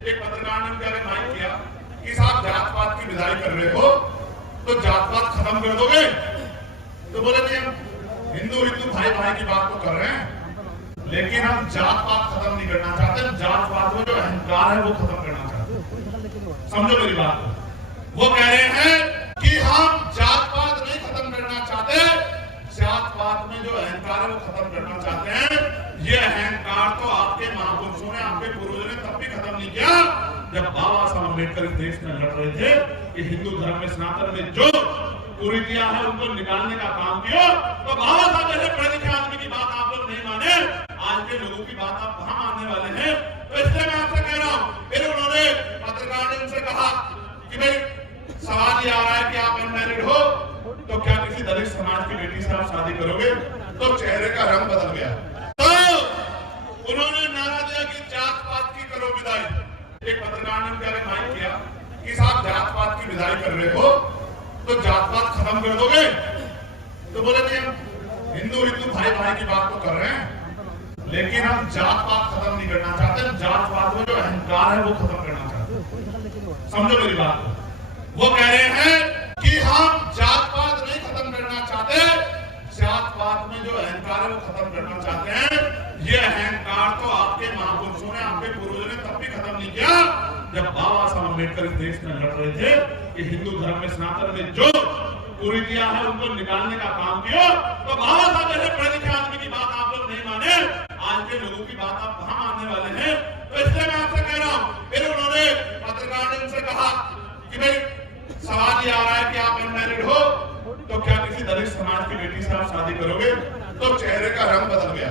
एक पत्रकार ने क्या रिमाइंड किया कि साहब जात पात की विदाई कर रहे हो तो जात पात खत्म कर दोगे? तो बोले नहीं, हम हिंदू हिंदू भाई भाई की बात तो कर रहे हैं, लेकिन हम जात पात खत्म नहीं करना चाहते। जात पात में जो अहंकार है वो खत्म करना चाहते। समझो मेरी बात को। वो कह रहे हैं कि हम जात पात नहीं खत्म करना चाहते, जात पात में जो अहंकार है वो खत्म करना चाहते हैं। ये अहंकार तो आपके महापुरुषों ने, आपके पूर्वजों ने तब भी खत्म नहीं किया जब बाबा साहब अम्बेडकर इस देश में लड़ रहे थे कि हिंदू धर्म में, सनातन में जो कुरीतियां है उनको निकालने का काम किया। तो बाबा साहब जैसे पढ़े लिखे आदमी की बात आप लोग नहीं माने, आज के लोगों की बात आप कहां मानने वाले हैं? तो इसलिए मैं आपसे कह रहा हूं। फिर उन्होंने, पत्रकार ने उनसे कहा कि भाई सवाल ये आ रहा है कि आप अनमैरिड हो तो क्या किसी दलित समाज की बेटी से आप शादी करोगे? तो चेहरे का रंग बदल गया। तो उन्होंने नारा दिया कि जात पात की करो विदाई। एक पत्रकार ने क्या रिमाइंड किया कि साहब जात पात की विदाई कर रहे हो तो जात पात खत्म कर दोगे? तो बोले नहीं, हम हिंदू हिंदू भाई भाई की बात तो कर रहे हैं, लेकिन हम जात पात खत्म नहीं करना चाहते। जात पात में जो अहंकार है वो खत्म करना चाहते। समझो मेरी बात को। वो कह रहे हैं कि हम जात पात नहीं खत्म करना चाहते, जात पात में जो अहंकार है वो खत्म करना चाहते हैं। ये अहंकार तो आपके महापुरुषों ने, आपके पूर्वजों ने तब भी खत्म नहीं किया जब बाबा साहब अम्बेडकर इस देश में लड़ रहे थे कि हिंदू धर्म में, सनातन में जो कुरीतियां है उनको निकालने का काम किया। तो बाबा साहब जैसे पढ़े लिखे आदमी की बात आप लोग नहीं माने, आज के लोगों की बात आप कहां मानने वाले हैं? तो इसलिए मैं आपसे कह रहा हूं। फिर उन्होंने, पत्रकार ने उनसे कहा कि भाई सवाल ये आ रहा है कि आप अनमैरिड हो तो क्या किसी दलित समाज की बेटी से आप शादी करोगे? तो चेहरे का रंग बदल गया।